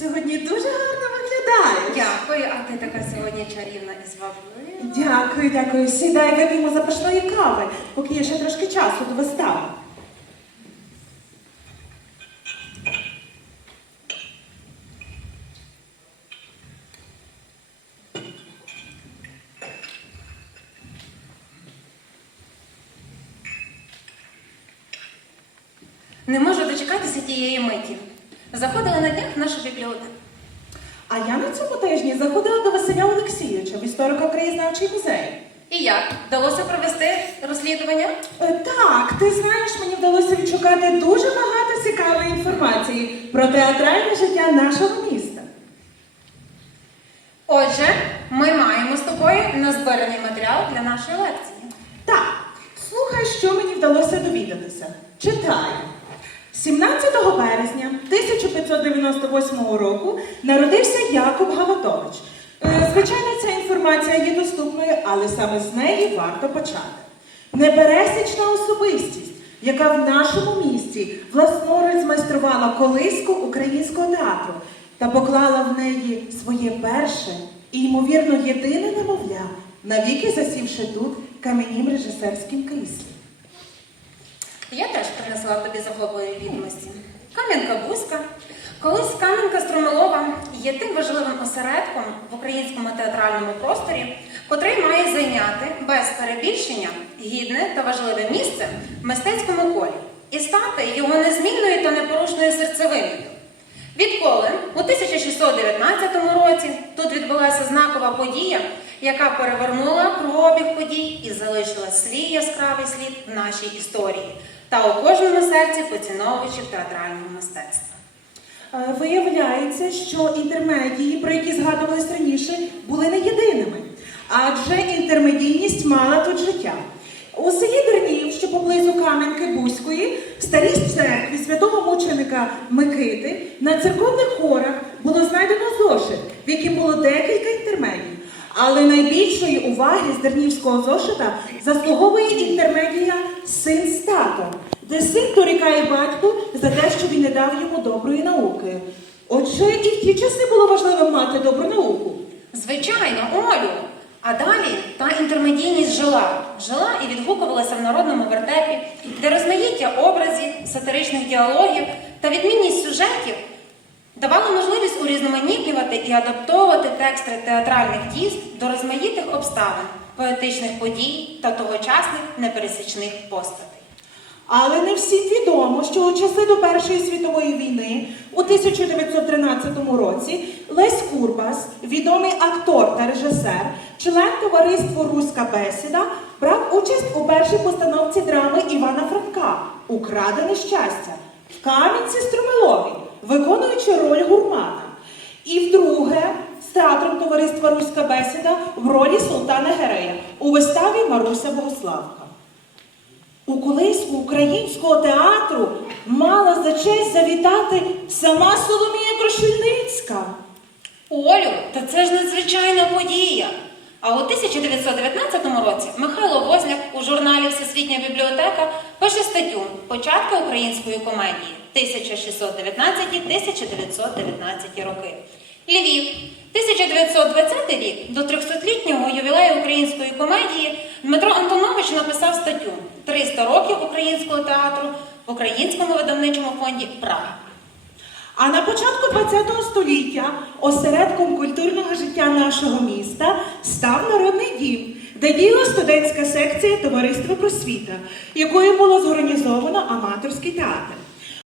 Сьогодні дуже гарно виглядаєш. Дякую, а ти така сьогодні чарівна і зваблива. Дякую, дякую. Сідай, вип'ємо запашної кави, поки є ще трошки часу до вистави. Не можу дочекатися тієї миті. Заходила на днях в нашу бібліотеку. А я на цьому тижні заходила до Василя Олексійовича в історико-краєзнавчий музей. І як? Вдалося провести розслідування? Е, Так, ти знаєш, мені вдалося відшукати дуже багато цікавої інформації про театральне життя нашого міста. Отже, ми маємо з тобою назбираний матеріал для нашої лекції. Так, слухай, що мені вдалося довідатися. Читаю. 17 березня 1598 року народився Якоб Гаватович. Е, Звичайно, ця інформація є доступною, але саме з неї варто почати. Непересічна особистість, яка в нашому місті власноруч змайструвала колиску українського театру та поклала в неї своє перше і, ймовірно, єдине немовля, навіки засівши тут кам'янім режисерським кріслі. Я теж принесла тобі захопливі відомості. Кам'янка Бузька. Колись Кам'янка Струмилова є тим важливим осередком в українському театральному просторі, котрий має зайняти без перебільшення гідне та важливе місце в мистецькому колі і стати його незмінною та непорушною серцевиною. Відколи у 1619 році тут відбулася знакова подія, яка перевернула пробіг подій і залишила свій яскравий слід в нашій історії та у кожному серці поціновувачів театрального мистецтва. Е, Виявляється, що інтермедії, про які згадувались раніше, були не єдиними, адже інтермедійність мала тут життя. У селі Дернів, що поблизу Кам'янки Бузької, в старій церкві святого мученика Микити на церковних хорах було знайдено зошит, в яким було декілька інтермедій. Але найбільшої уваги з Дернівського зошита заслуговує інтермедія син з татом, де син дорікає батьку за те, що він не дав йому доброї науки. Отже, і в ті часи було важливо мати добру науку. Звичайно, Олю. А далі та інтермедійність жила, жила і відгукувалася в народному вертепі, де розмаїття образів, сатиричних діалогів та відмінність сюжетів давали можливість урізноманітнювати і адаптовувати тексти театральних дійств до розмаїтих обставин, поетичних подій та тогочасних непересічних постатей. Але не всім відомо, що у часи до Першої світової війни у 1913 році Лесь Курбас, відомий актор та режисер, член товариства Руська бесіда, брав участь у першій постановці драми Івана Франка Украдене щастя в Кам'янці Струмилові, виконуючи роль гурмана. І вдруге з театром товариства Руська бесіда в ролі Султана Герея у виставі Маруся Богославка. У колиску українського театру мала за честь завітати сама Соломія Крушельницька. Олю, та це ж надзвичайна подія. А у 1919 році Михайло Возняк у журналі Всесвітня бібліотека пише статтю Початки української комедії 1619-1919 роки. Львів, 1920 рік до 300-літнього ювілею української комедії Дмитро Антонович написав статтю «300 років українського театру в українському видавничому фонді Прага. А на початку ХХ століття осередком культурного життя нашого міста став народний дім, де діяла студентська секція Товариства просвіта, якою було зорганізовано аматорський театр.